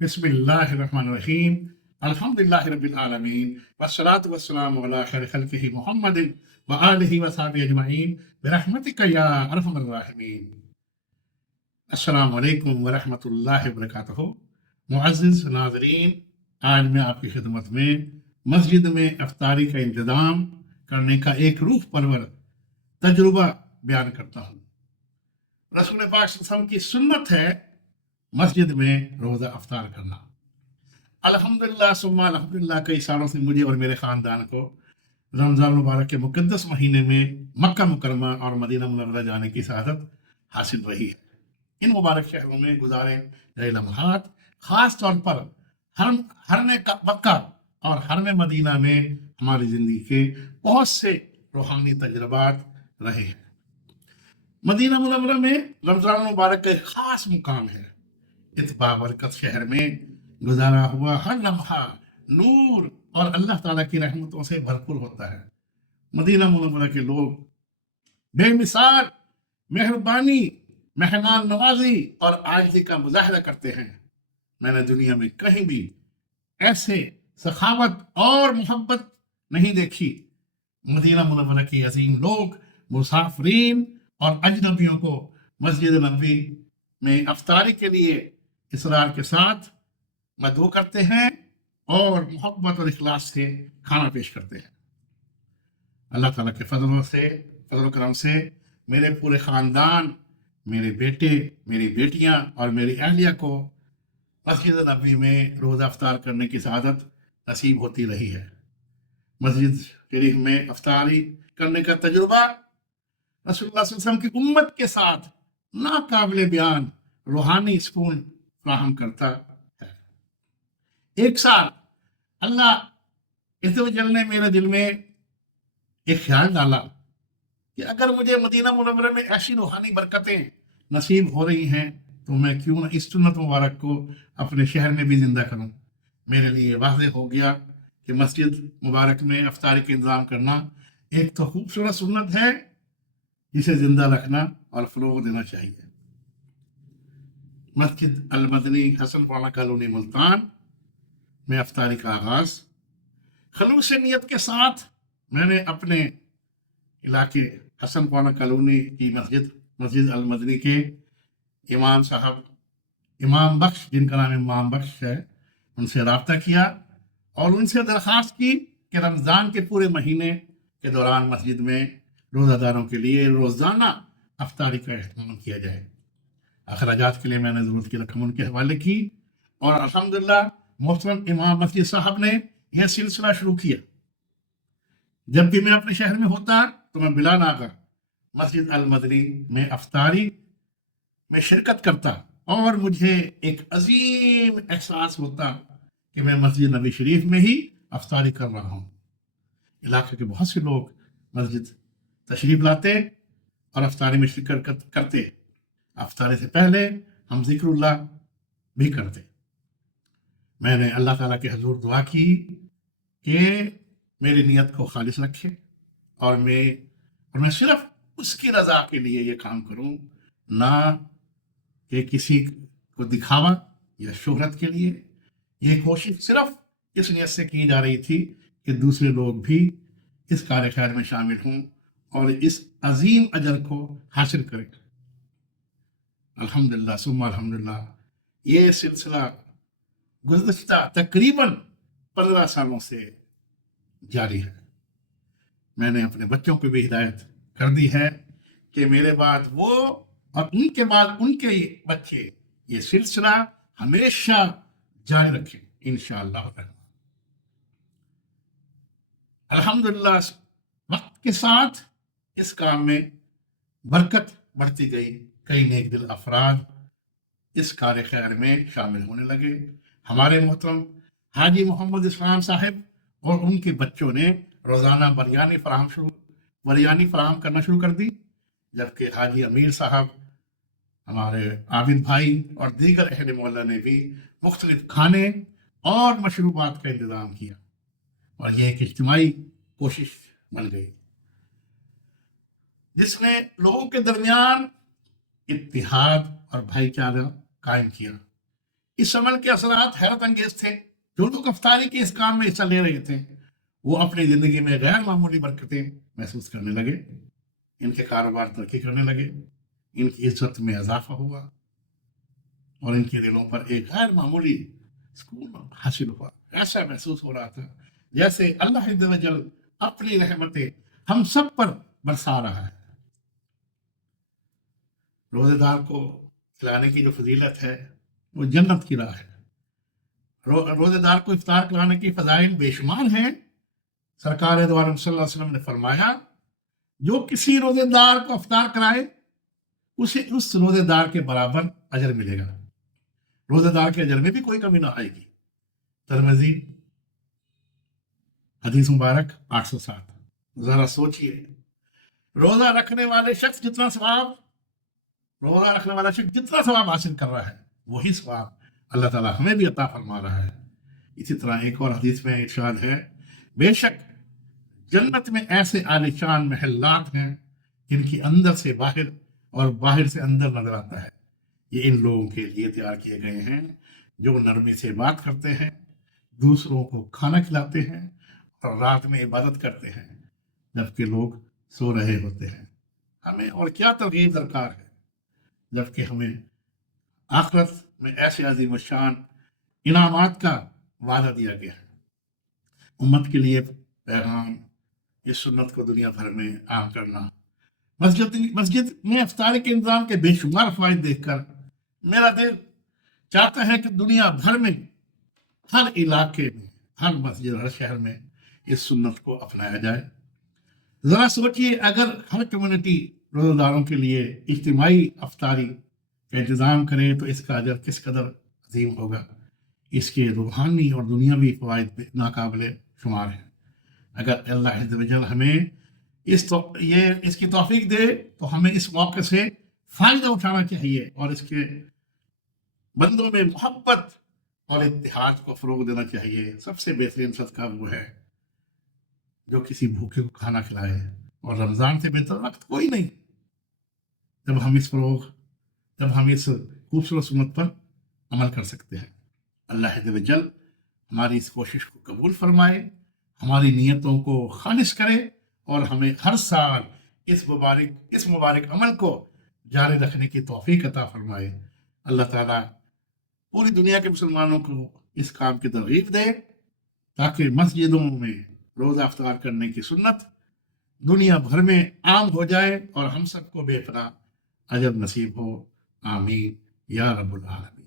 बिस्मिल्लाहिर्रहमानिर्रहीम अल्हम्दुलिल्लाहि रब्बिल आलमीन वस्सलातु वस्सलामु अला खैरि खल्क़िही मुहम्मदिन व आलिहि व सहबिही अजमईन बिरहमतिका या अरहमर राहिमीन। अस्सलामु अलैकुम व रहमतुल्लाहि व बरकातुहू। मुअज़्ज़िज़ नाज़रीन, आज मैं आपकी खिदमत में मस्जिद में इफ्तारी का इंतज़ाम करने का एक रूह परवर तजुर्बा बयान करता हूँ। रसूल पाक सल्लल्लाहु अलैहि वसल्लम की सुन्नत है मस्जिद में रोज़ा अफ्तार करना। अल्हम्दुलिल्लाह सुम्मा अल्हम्दुलिल्लाह, कई सालों से मुझे और मेरे ख़ानदान को रमज़ान मुबारक के मुक़द्दस महीने में मक्का मुकरमा और मदीना मुनव्वरा जाने की सआदत हासिल रही है। इन मुबारक शहरों में गुजारे गए लम्हात, ख़ास तौर पर हरम मक्का और हरम मदीना में हमारी ज़िंदगी के बहुत से रूहानी तजुर्बात रहे हैं। मदीना मुनव्वरा में रमज़ान मुबारक का एक ख़ास मुकाम है। इस बाबरकत शहर में गुजारा हुआ हर लम्हा नूर और अल्लाह ताला की रहमतों से भरपूर होता है। मदीना मुनव्वरा के लोग बेमिसाल मेहरबानी, मेहमान नवाजी और आजिज़ी का मुजाहरा करते हैं। मैंने दुनिया में कहीं भी ऐसे सखावत और मोहब्बत नहीं देखी। मदीना मुनव्वरा के अजीम लोग मुसाफिरीन और अजनबियों को मस्जिद नबवी में अफ्तारी के लिए इसरार के साथ मदऊ करते हैं और मोहब्बत और इखलास से खाना पेश करते हैं। अल्लाह ताला के फजल करम से मेरे पूरे ख़ानदान, मेरे बेटे, मेरी बेटियां और मेरी अहलिया को मस्जिद नबवी में रोज़ा अफ्तार करने की सआदत नसीब होती रही है। मस्जिद शरीफ में अफ्तारी करने का तजुर्बा रसूलुल्लाह सल्लल्लाहु अलैहि वसल्लम की उम्मत के साथ नाकाबिले बयान रूहानी सुकून फराहम करता है। एक साल अल्लाह इज़्ज़ व जल ने मेरे दिल में एक ख्याल डाला कि अगर मुझे मदीना मुनव्वरा में ऐसी रूहानी बरकतें नसीब हो रही हैं तो मैं क्यों न इस सुन्नत मुबारक को अपने शहर में भी जिंदा करूं। मेरे लिए वाज़ेह हो गया कि मस्जिद मुबारक में अफ्तारी का इंतज़ाम करना एक तो खूबसूरत सुन्नत है जिसे जिंदा रखना और फ़रोग़ देना चाहिए। मस्जिद अल मदनी हसन पाना कॉलोनी मुल्तान में अफ्तारी का आगाज़ खलूस नियत के साथ मैंने अपने इलाके हसन पाना कॉलोनी की मस्जिद अल मदनी के इमाम साहब, इमाम बख्श, जिनका नाम इमाम बख्श है, उनसे रब्ता किया और उनसे दरख्वास्त की कि रमज़ान के पूरे महीने के दौरान मस्जिद में रोज़ादारों के लिए रोज़ाना अफ्तारी का अहतमाम किया जाए। अखराजात के लिए मैंने ज़रूरत की रकम उनके हवाले की और अल्हम्दुलिल्लाह मोहतरम इमाम मस्जिद साहब ने यह सिलसिला शुरू किया। जब भी मैं अपने शहर में होता तो मैं बिला नागा मस्जिद अल मदनी में अफ्तारी में शिरकत करता और मुझे एक अजीम एहसास होता कि मैं मस्जिद नबी शरीफ में ही अफ्तारी कर रहा हूँ। इलाके के बहुत से लोग मस्जिद तशरीफ लाते और अफ्तारी में शिरकत करते। अफ्तारी से पहले हम ज़िक्रुल्लाह भी करते। मैंने अल्लाह ताला के हजूर दुआ की कि मेरी नीयत को खालिस रखे और मैं सिर्फ उसकी रज़ा के लिए ये काम करूं, ना कि किसी को दिखावा या शोहरत के लिए। ये कोशिश सिर्फ इस नीयत से की जा रही थी कि दूसरे लोग भी इस कार्य खैर में शामिल हों और इस अजीम अजर को हासिल करें। अल्हम्दुलिल्लाह सुम्मा अल्हम्दुलिल्लाह, ये सिलसिला गुज़श्ता तकरीबन 15 सालों से जारी है। मैंने अपने बच्चों को भी हिदायत कर दी है कि मेरे बाद वो और उनके बाद उनके बच्चे ये सिलसिला हमेशा जारी रखें इंशाअल्लाह। अल्हम्दुलिल्लाह वक्त के साथ इस काम में बरकत बढ़ती गई। कई नेक दिल अफराद इस कार्य खैर में शामिल होने लगे। हमारे मोहतरम हाजी मोहम्मद इस्लाम साहब और उनके बच्चों ने रोज़ाना बिरयानी फराहम करना शुरू कर दी, जबकि हाजी अमीर साहब, हमारे आबिद भाई और दीगर अहले मोहल्ला ने भी मुख्तलिफ खाने और मशरूबात का इंतज़ाम किया और यह एक इज्तिमाई कोशिश बन गई जिसने लोगों के दरमियान इत्तिहाद और भाईचारा कायम किया। اس عمل کے اثرات حیرت انگیز تھے. جو لوگ افطاری کے اس کام میں حصہ لے رہے تھے وہ اپنی زندگی میں غیر معمولی برکتیں محسوس کرنے لگے. ان کے کاروبار ترقی کرنے لگے، ان کی عزت میں اضافہ ہوا اور ان کے دلوں پر ایک غیر معمولی سکون حاصل ہوا. ایسا محسوس ہو رہا تھا جیسے اللہ عز و جل اپنی رحمتیں ہم سب پر برسا رہا ہے. روزے دار کو کھلانے کی جو فضیلت ہے وہ جنت کی راہ ہے. روزے دار کو افطار کرانے کی فضائل بے شمار ہیں. سرکار دو عالم صلی اللہ علیہ وسلم نے فرمایا جو کسی روزے دار کو افطار کرائے اسے اس روزے دار کے برابر اجر ملے گا. روزے دار کے اجر میں بھی کوئی کمی نہ آئے گی. ترمذی حدیث مبارک 807. ذرا سوچئے روزہ رکھنے والا شخص جتنا ثواب حاصل کر رہا ہے وہی ثواب اللہ تعالیٰ ہمیں بھی عطا فرما رہا ہے. اسی طرح ایک اور حدیث میں ارشاد ہے بے شک جنت میں ایسے عالیشان محلات ہیں جن کی اندر سے باہر اور باہر سے اندر نظر آتا ہے. یہ ان لوگوں کے لیے تیار کیے گئے ہیں جو نرمی سے بات کرتے ہیں، دوسروں کو کھانا کھلاتے ہیں اور رات میں عبادت کرتے ہیں جبکہ لوگ سو رہے ہوتے ہیں. ہمیں اور کیا ترغیب درکار ہے جبکہ ہمیں آخرت میں ایسے عظیم الشان انعامات کا وعدہ دیا گیا ہے. امت کے لیے پیغام اس سنت کو دنیا بھر میں عام کرنا. مسجد میں افطار کے انتظام کے بے شمار فوائد دیکھ کر میرا دل چاہتا ہے کہ دنیا بھر میں ہر علاقے میں، ہر مسجد، ہر شہر میں اس سنت کو اپنایا جائے. ذرا سوچئے اگر ہر کمیونٹی روزہ داروں کے لیے اجتماعی افطاری کا انتظام کرے تو اس کا اجر کس قدر عظیم ہوگا. اس کے روحانی اور دنیاوی فوائد ناقابل شمار ہیں. اگر اللہ عز و جل ہمیں اس کی توفیق دے تو ہمیں اس موقع سے فائدہ اٹھانا چاہیے اور اس کے بندوں میں محبت اور اتحاد کو فروغ دینا چاہیے. سب سے بہترین صدقہ وہ ہے جو کسی بھوکے کو کھانا کھلائے، اور رمضان سے بہتر وقت کوئی نہیں جب ہم اس خوبصورت سنت پر عمل کر سکتے ہیں. اللہ عز و جل ہماری اس کوشش کو قبول فرمائے، ہماری نیتوں کو خالص کرے اور ہمیں ہر سال اس مبارک عمل کو جاری رکھنے کی توفیق عطا فرمائے. اللہ تعالیٰ پوری دنیا کے مسلمانوں کو اس کام کی ترغیب دے تاکہ مسجدوں میں روزہ افطار کرنے کی سنت دنیا بھر میں عام ہو جائے اور ہم سب کو بے پناہ اجر نصیب ہو. آمین یا رب العالمین.